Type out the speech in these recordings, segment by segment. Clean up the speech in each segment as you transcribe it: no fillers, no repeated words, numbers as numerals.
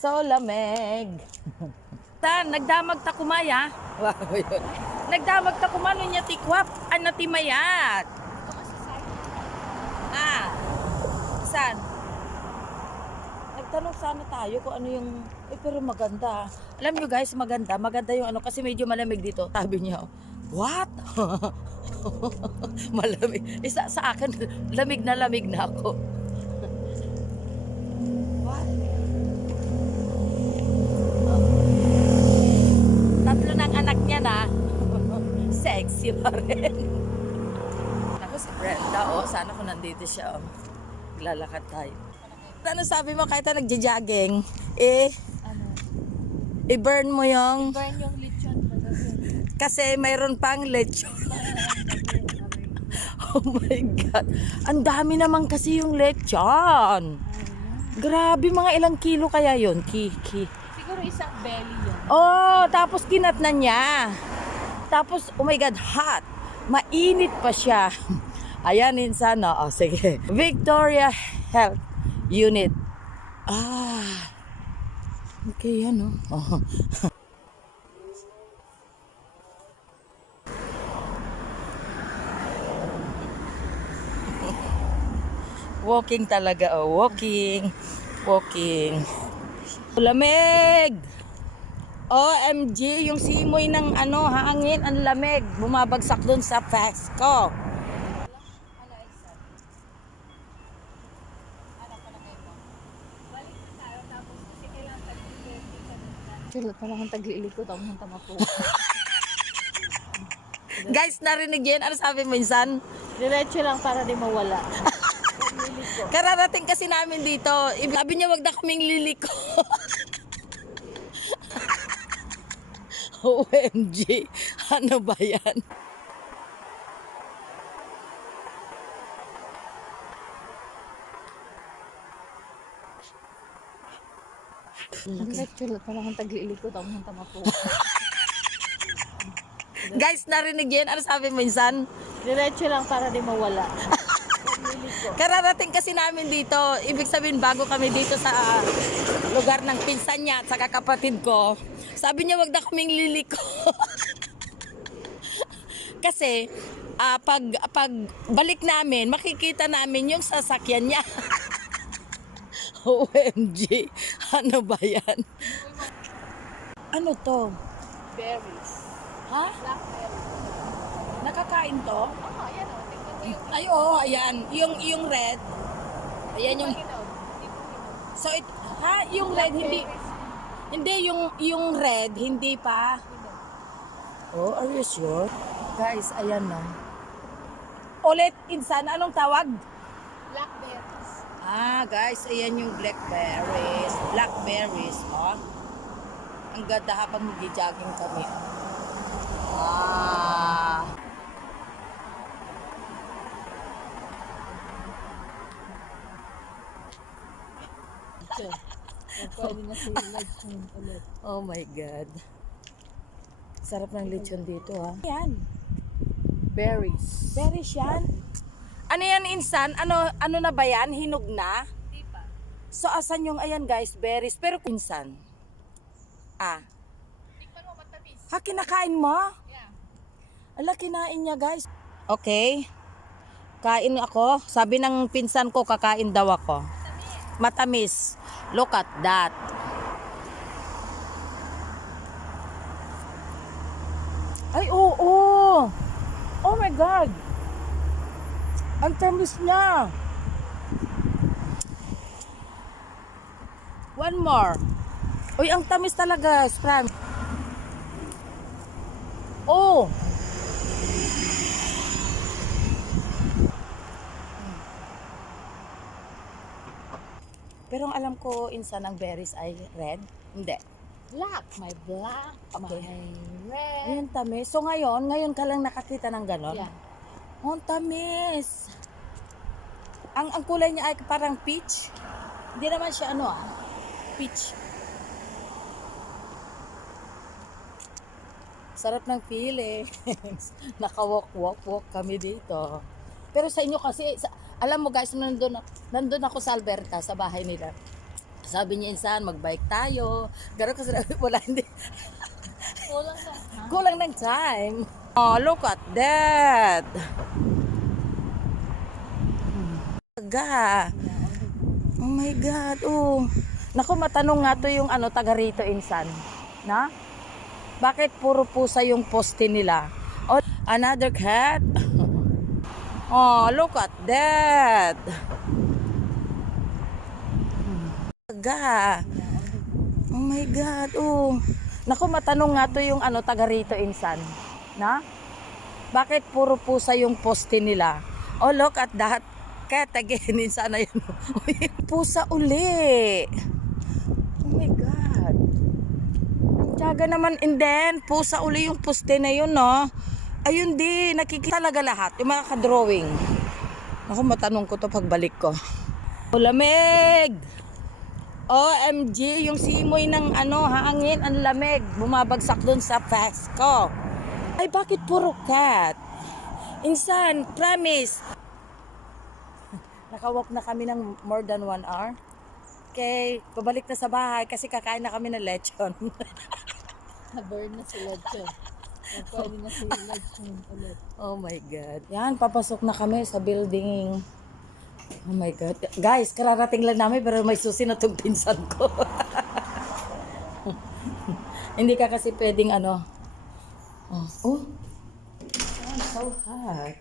So lamig. Nagdamag ta kumaya. Wow, yun. Nagdamag ta kumano niya tikwap. Timayat. Saan? Nagtanong sana tayo kung ano yung... pero maganda. Alam nyo guys, maganda. Maganda yung kasi medyo malamig dito. Tabi niya, what? Malamig. Sa akin, lamig na ako. What? Tatlo ng anak niya na. Sexy pa rin. Ako si Brenda, sana kung nandito siya, lalakad tayo. Ano sabi mo kahit nagja-jogging? I-burn mo yung... I-burn yung lechon. Kasi mayroon pang lechon. Oh my God. Ang dami naman kasi yung lechon. Grabe, mga ilang kilo kaya yun? Siguro isang belly yun. Oh, tapos kinat na niya. Tapos, oh my God, hot. Mainit pa siya. Ayan, insana. Oh, sige. Victoria Health Unit. Okay, yan, oh. Walking talaga, walking. Lamig! OMG, yung simoy ng hangin, ang lamig. Bumabagsak dun sa Fesco. Chula pa lang ang tag-iilikot. Ako nang tama po. Guys, narinig yan? Ano sabi mo minsan? Diretso lang para di mawala. Kararating kasi namin dito. Sabi niya wag na kaming liliko. OMG, ano ba yan? Diretso lang pa lang ang tag-iilikot. Ako nang tama po. Guys, narinig yan? Ano sabi mo minsan? Diretso lang para di mawala. Kararating kasi namin dito. Ibig sabihin bago kami dito sa lugar ng pinsan niya at saka kapatid ko. Sabi niya wag na kaming liliko. Kasi pag balik namin, makikita namin yung sasakyan niya. OMG, ano ba yan? Ano to? Berries. Ha? Blackberry. Nakakain to? Oo, ayan o. Tingnan mo yung... Ay, oo, ayan. Yung red. Ayan yung... So, yung red, hindi... Hindi, yung red, hindi pa. Oh, are you sure? Guys, ayan na. Ulit, insan, anong tawag? Blackberries. Guys, ayan yung blackberries. Blackberries, oh. Ang ganda habang mag-jogging kami. Pwede na si lechon ulit. Oh my God. Sarap ng lechon dito, ha. Yan. Berries. Berries yan. Ano yan, insan? Ano na ba yan? Hinog na? Di pa. So, asan yung, ayan guys, berries. Pero insan. Tikman mo, matamis. Kinakain mo? Yeah. Ala, kinain niya guys. Okay. Kain ako. Sabi ng pinsan ko, kakain daw ako. Matamis. Look at that. Ay, oo. Oh my God. Ang tamis niya. One more. Uy, ang tamis talaga, Spram. Oh. Pero ang alam ko, insan ang berries ay red. Hindi. Black. My black. Okay. My red. Ayan, tamis. So ngayon ka lang nakakita ng ganon? Yeah. Oh, ang tamis. Ang kulay niya ay parang peach. Hindi naman siya peach. Sarap ng feelings. Naka-walk kami dito. Pero sa inyo kasi, alam mo guys, nandun ako sa Alberta, sa bahay nila. Sabi niya, insan, mag-bike tayo. Pero kasi wala, hindi. Kulang lang, ha? Kulang ng time. Oh, look at that. Ga. Oh my God, oh. Naku, matanong nga to yung taga rito, insan. Na? Bakit puro pusa yung poste nila? Oh, another cat. Oh, look at that. Ga. Oh my God, oh. Naku, matanong nga to yung taga rito, insan. Na? Bakit puro pusa yung poste nila? Oh, look at that. Cat again, insan na yun. Pusa uli. Oh my God. Tiyaga naman, and then, pusa uli yung poste na yun, no? Ayun di, nakikita talaga lahat, yung mga ka-drawing. Ako, matanong ko to pagbalik ko. Oh, lamig! OMG, yung simoy ng hangin, ang lamig. Bumabagsak dun sa Pasko. Ay, bakit puro cat? Insan, promise. Nakawalk na kami ng more than 1 hour. Okay, pabalik na sa bahay kasi kakain na kami ng lechon. Na-burn na si Lechon. Pwede na si Lechon ulit. Oh my God. Yan, papasok na kami sa building. Oh my God. Guys, kararating lang namin pero may susi na itong pinsan ko. Hindi ka kasi pwedeng Oh. Oh, so hot.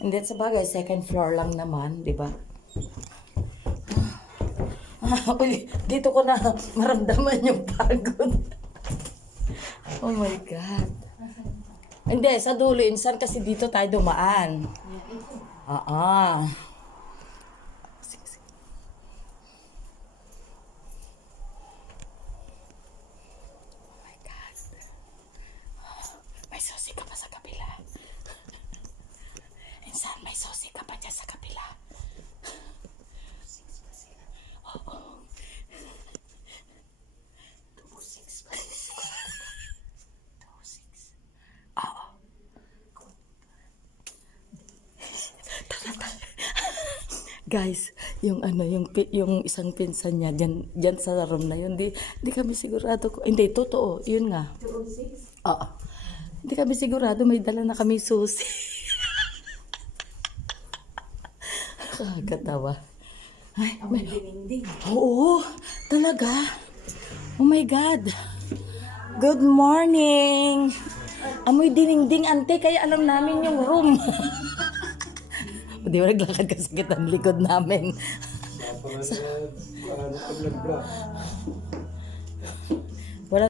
And then sa bagay, second floor lang naman, di ba? Uy, dito ko na maramdaman yung pagod. Oh my God. Hindi, sa dulo, insan kasi dito tayo dumaan. Sige, sige. Oh my God. May susi ka pa sa kabila. Insan, may susi ka pa dyan sa kabila. Oo. 2-6 pa. 2-6. Oo. Guys, yung yung isang pinsan niya diyan sa room na yun, di kami sigurado ko. Hindi totoo, yun nga. 206? Oo. Hindi kami sigurado, may dala na kami susi. Kagatawa. Ay, may dinding. Oo, talaga. Oh my God. Good morning. Amoy dinding, ante, kaya alam namin yung room. Di ba naglakad ka sa kitang likod namin?